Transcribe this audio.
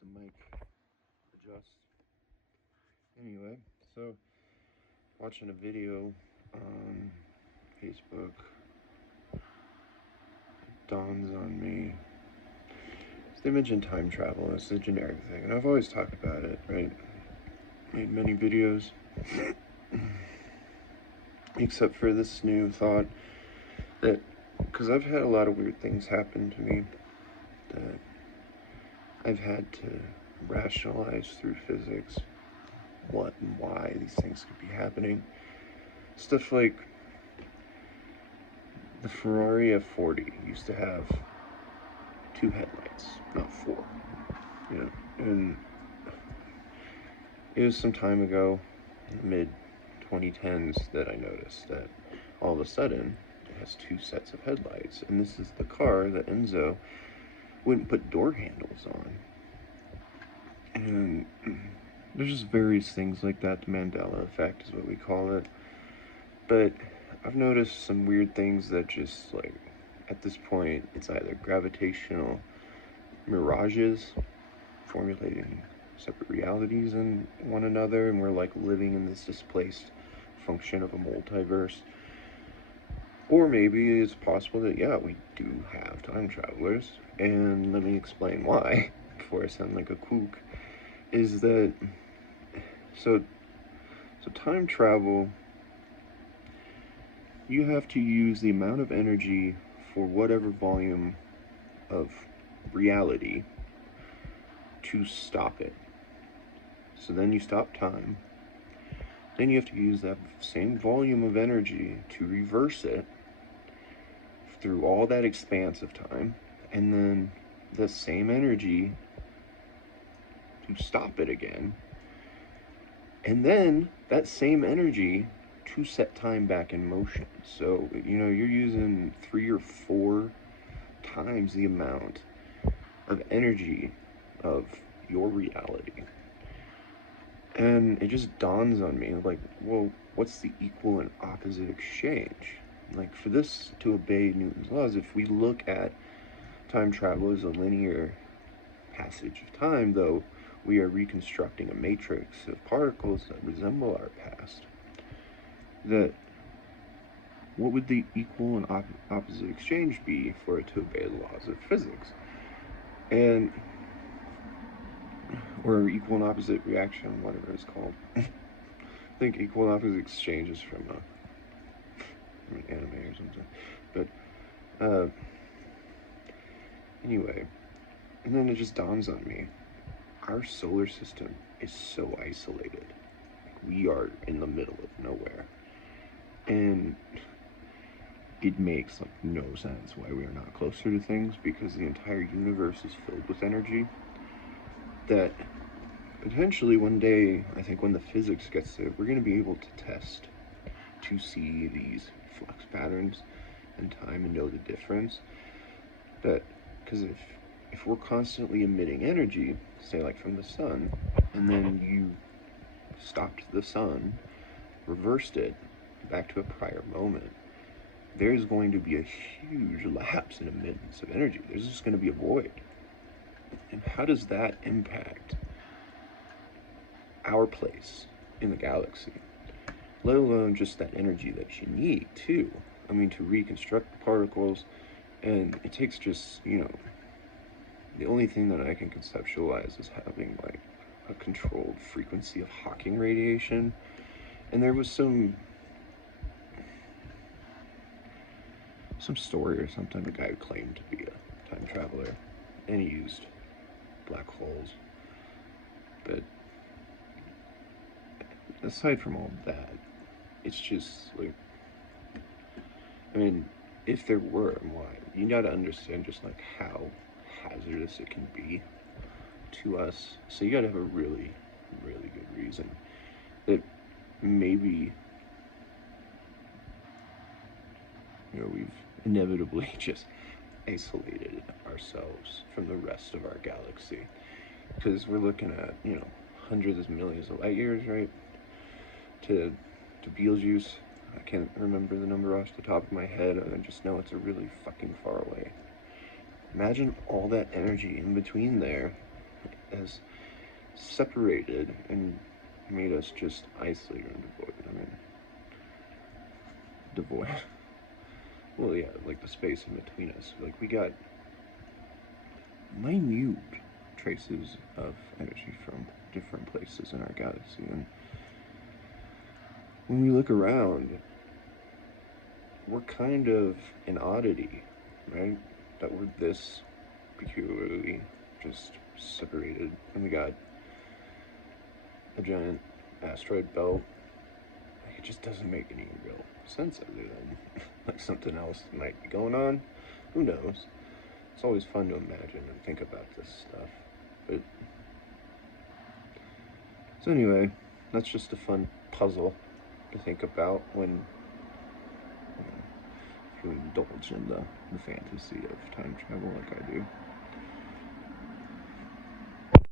the mic adjust. Anyway, so watching a video on Facebook, dawns on me. They mentioned time travel. It's a generic thing, and I've always talked about it, right? Made many videos, except for this new thought that, because I've had a lot of weird things happen to me that I've had to rationalize through physics what and why these things could be happening. Stuff like the Ferrari F40 used to have 2 headlights, not 4. You know, and it was some time ago, in the mid 2010s, that I noticed that all of a sudden it has 2 sets of headlights, and this is the car that Enzo wouldn't put door handles on. And there's just various things like that. The Mandela effect is what we call it. But I've noticed some weird things that just, like, at this point, it's either gravitational mirages formulating separate realities in one another, and we're like living in this displaced function of a multiverse. Or maybe it's possible that, yeah, we do have time travelers, and let me explain why, before I sound like a kook, is that, so time travel, you have to use the amount of energy for whatever volume of reality to stop it. So then you stop time. Then you have to use that same volume of energy to reverse it through all that expanse of time, and then the same energy to stop it again, and then that same energy to set time back in motion. So, you know, you're using 3 or 4 times the amount of energy of your reality. And it just dawns on me, like, well, what's the equal and opposite exchange? Like, for this to obey Newton's laws, if we look at time travel as a linear passage of time, though we are reconstructing a matrix of particles that resemble our past, that what would the equal and opposite exchange be for it to obey the laws of physics? And, or equal and opposite reaction, whatever it's called. I think equal and opposite exchange is from an anime or something. But anyway, and then it just dawns on me, our solar system is so isolated. We are in the middle of nowhere, and it makes like no sense why we are not closer to things, because the entire universe is filled with energy that potentially one day, I think when the physics gets there, we're going to be able to test to see these flux patterns in time and know the difference. That, because if we're constantly emitting energy, say like from the sun, and then you stopped the sun, reversed it back to a prior moment, there's going to be a huge lapse in emittance of energy. There's just going to be a void. And how does that impact our place in the galaxy? Let alone just that energy that you need, too. I mean, to reconstruct the particles, and it takes just, you know, the only thing that I can conceptualize is having, like, a controlled frequency of Hawking radiation. And there was some story or something, the guy who claimed to be a time traveler, and he used black holes. But aside from all that, it's just like, I mean, if there were, and why, you gotta understand just like how hazardous it can be to us. So you gotta have a really, really good reason that maybe, you know, we've inevitably just isolated ourselves from the rest of our galaxy, because we're looking at, you know, hundreds of millions of light years, right, to Betelgeuse. I can't remember the number off the top of my head. I just know it's a really fucking far away. Imagine all that energy in between there, has separated and made us just isolated and devoid. I mean, devoid. Well, yeah, like the space in between us. Like, we got minute traces of energy from different places in our galaxy. And when we look around, we're kind of an oddity, right? That we're this peculiarly just separated. And we got a giant asteroid belt. Like, it just doesn't make any real sense other than like something else might be going on. Who knows? It's always fun to imagine and think about this stuff. But so anyway, that's just a fun puzzle to think about when you indulge in the fantasy of time travel like I do.